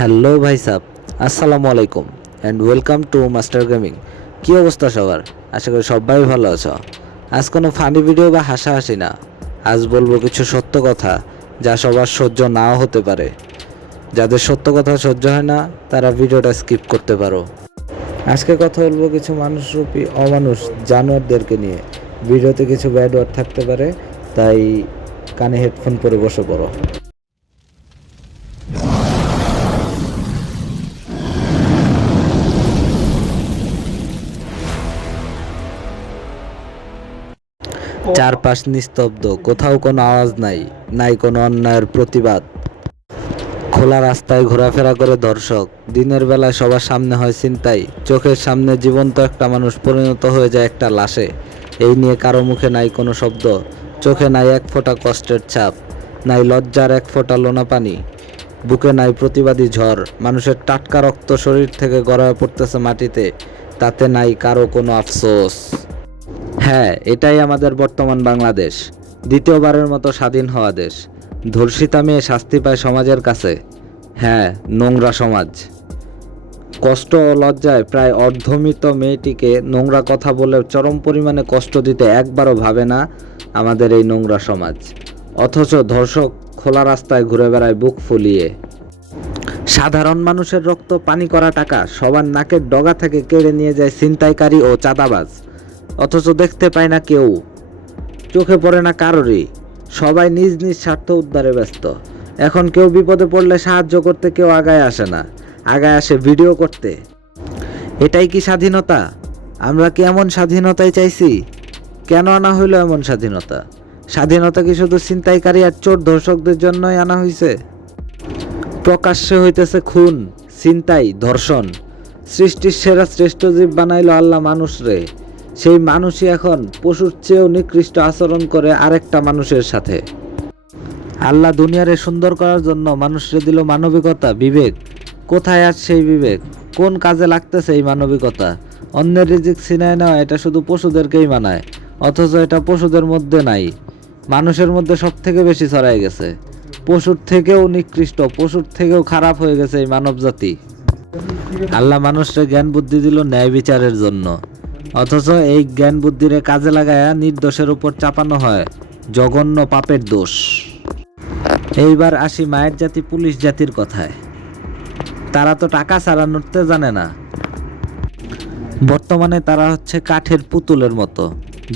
Hello ভাই সাব, আসসালামু আলাইকুম and welcome to Master Gaming. কী অবস্থা সবার? আশা করি সবাই ভালো আছো। আজ কোনো ফানি ভিডিও বা হাসাহাসি না, আজ বলবো কিছু সত্য কথা যা সবার সহ্য নাও হতে পারে। যাদের সত্য কথা সহ্য হয় না তারা ভিডিওটা স্কিপ করতে পারো। আজকে কথা বলবো কিছু মানুষরূপী অমানুষ জানোয়ারদেরকে নিয়ে। ভিডিওতে কিছু ব্যাড ওয়ার্ড থাকতে পারে, তাই কানে হেডফোন পরে বসে পড়ো। চারপাশ নিস্তব্ধ, কোথাও কোনো আওয়াজ নাই, নাই কোনো অন্যায়ের প্রতিবাদ। খোলা রাস্তায় ঘোরাফেরা করে ধর্ষক, দিনের বেলায় সবার সামনে হয় ছিনতাই, চোখের সামনে জীবন্ত একটা মানুষ পরিণত হয়ে যায় একটা লাশে। এই নিয়ে কারো মুখে নাই কোনো শব্দ, চোখে নাই এক ফোঁটা কষ্টের ছাপ, নাই লজ্জার এক ফোঁটা লোনা পানি, বুকে নাই প্রতিবাদী ঝড়। মানুষের টাটকা রক্ত শরীর থেকে গড়ায় পড়তেছে মাটিতে, তাতে নাই কারো কোনো আফসোস। হ্যাঁ, এটাই আমাদের বর্তমান বাংলাদেশ, দ্বিতীয়বারের মতো স্বাধীন হওয়া দেশ। ধর্ষিতা মেয়ে শাস্তি পায় সমাজের কাছে। হ্যাঁ, নোংরা সমাজ। কষ্ট ও লজ্জায় প্রায় অর্ধমৃত মেয়েটিকে নোংরা কথা বলে চরম পরিমাণে কষ্ট দিতে একবারও ভাবে না আমাদের এই নোংরা সমাজ। অথচ ধর্ষক খোলা রাস্তায় ঘুরে বেড়ায় বুক ফুলিয়ে। সাধারণ মানুষের রক্ত পানি করা টাকা সবার নাকের ডগা থেকে কেড়ে নিয়ে যায় ছিনতাইকারী ও চাঁদাবাজ। অথচ দেখতে পায় না কেউ, চোখে পড়ে না কারোরই। সবাই নিজ নিজ স্বার্থ উদ্ধারে ব্যস্ত। এখন কেউ বিপদে পড়লে সাহায্য করতে কেউ আগায় আসে না, আগায় আসে ভিডিও করতে। এটাই কি স্বাধীনতা? আমরা কি এমন স্বাধীনতাই চাইছি? কেন আনা হইল এমন স্বাধীনতা? স্বাধীনতা কি শুধু ছিনতাইকারী আর চোর ধর্ষকদের জন্যই আনা হইছে? প্রকাশ্যে হইতেছে খুন, ছিনতাই, ধর্ষণ। সৃষ্টির সেরা শ্রেষ্ঠ জীব বানাইল আল্লাহ মানুষরে। সেই মানুষই এখন পশুর চেয়েও নিকৃষ্ট আচরণ করে আরেকটা মানুষের সাথে। আল্লাহ দুনিয়ারে সুন্দর করার জন্য মানুষরে দিল মানবিকতা, বিবেক। কোথায় আজ সেই বিবেক? কোন কাজে লাগতেছে এই মানবিকতা? অন্যের রিজিক ছিনায় নেওয়া এটা শুধু পশুদেরকেই মানায়, অথচ এটা পশুদের মধ্যে নাই, মানুষের মধ্যে সব থেকে বেশি ছড়াই গেছে। পশুর থেকেও নিকৃষ্ট, পশুর থেকেও খারাপ হয়ে গেছে এই মানব জাতি। আল্লাহ মানুষরে জ্ঞান বুদ্ধি দিল ন্যায় বিচারের জন্য, অথচ এই জ্ঞান বুদ্ধিরে কাজে লাগায়া নির্দোষের উপর চাপানো হয় জঘন্য পাপের দোষ। এইবার আসি মায়ের জাতি পুলিশ জাতির কথায়। তারা তো টাকা ছাড়া নড়তে জানে না। বর্তমানে তারা হচ্ছে কাঠের পুতুলের মতো,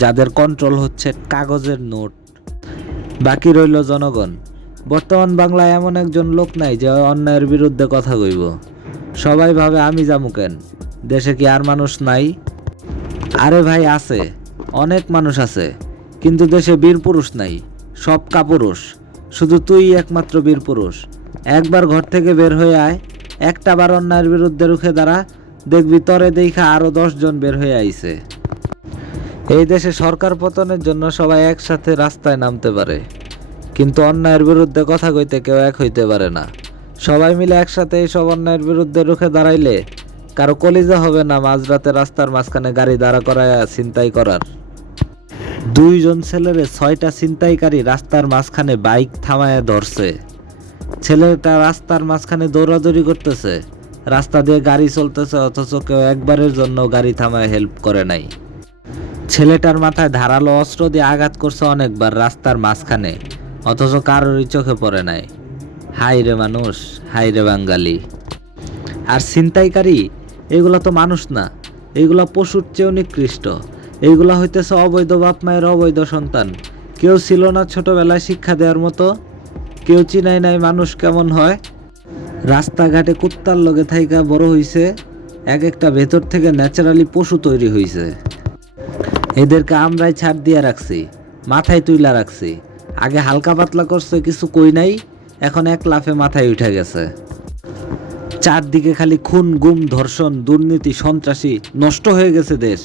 যাদের কন্ট্রোল হচ্ছে কাগজের নোট। বাকি রইল জনগণ। বর্তমান বাংলায় এমন একজন লোক নাই যে অন্যায়ের বিরুদ্ধে কথা কইব। সবাই ভাবে আমি যামু কেন, দেশে কি আর মানুষ নাই? আরে ভাই, আছে, অনেক মানুষ আছে, কিন্তু দেশে বীর পুরুষ নাই, সব কাপুরুষ। শুধু তুই একমাত্র বীর পুরুষ। একবার ঘর থেকে বের হয়ে আয়, একটা বার অন্যায়ের বিরুদ্ধে রুখে দাঁড়া, দেখবি তরে দেখা আরো 10 জন বের হয়ে আইছে। এই দেশে সরকার পতনের জন্য সবাই একসাথে রাস্তায় নামতে পারে, কিন্তু অন্যায়ের বিরুদ্ধে কথা কইতে কেউ এক হইতে পারে না। সবাই মিলে একসাথে এইসব অন্যায়ের বিরুদ্ধে রুখে দাঁড়াইলে কারো কলিজা হবে না মাঝরাতে রাস্তার মাঝখানে গাড়ি দাঁড়া করায় ছিনতাই করার। 2 জন ছেলেরে 6টা ছিনতাইকারী রাস্তার মাঝখানে বাইক থামায় ধরছে। ছেলেটা রাস্তার মাঝখানে দৌড়াদৌড়ি করতেছে, রাস্তা দিয়ে গাড়ি চলতেছে, অথচ কেউ একবারের জন্য গাড়ি থামায় হেল্প করে নাই। ছেলেটার মাথায় ধারালো অস্ত্র দিয়ে আঘাত করছে অনেকবার রাস্তার মাঝখানে, অথচ কারোরই চোখে পড়ে নাই। হাই রে মানুষ, হাই রে বাঙালি। আর ছিনতাইকারী এগুলা তো মানুষ না, এইগুলা পশুর চেয়েও নিকৃষ্ট। এইগুলা হইতেছে অবৈধ বাপ মায়ের অবৈধ সন্তান। কেউ ছিল না ছোটবেলায় শিক্ষা দেওয়ার মতো, কেউ চিনাই নাই মানুষ কেমন হয়। রাস্তাঘাটে কুত্তার লগে থাইকা বড় হইছে, এক একটা ভেতর থেকে ন্যাচারালি পশু তৈরি হইছে। এদেরকে আমরাই ছাড় দিয়া রাখছি, মাথায় তুইলা রাখছি। আগে হালকা পাতলা করছে, কিছু কই নাই, এখন এক লাফে মাথায় উঠে গেছে। চারদিকে খালি খুন, গুম, ধর্ষণ, দুর্নীতি, সন্ত্রাসী। নষ্ট হয়ে গেছে দেশ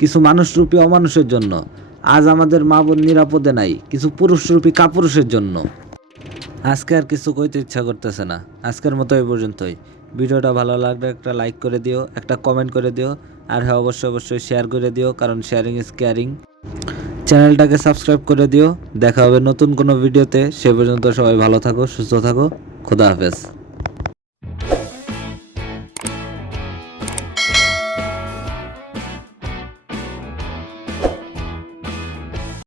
কিছু মানুষরূপী অমানুষের জন্য। আজ আমাদের মা বোন নিরাপদে নাই কিছু পুরুষরূপী কাপুরুষের জন্য। আজকে আর কিছু কইতে ইচ্ছা করতেছে না। আজকের মতো এই পর্যন্তই। ভিডিওটা ভালো লাগলে একটা লাইক করে দিও, একটা কমেন্ট করে দিও, আর হ্যাঁ, অবশ্যই শেয়ার করে দিও, কারণ শেয়ারিং ইজ কেয়ারিং। চ্যানেলটাকে সাবস্ক্রাইব করে দিও। দেখা হবে নতুন কোনো ভিডিওতে। সে পর্যন্ত সবাই ভালো থাকো, সুস্থ থাকো। খোদা হাফেজ।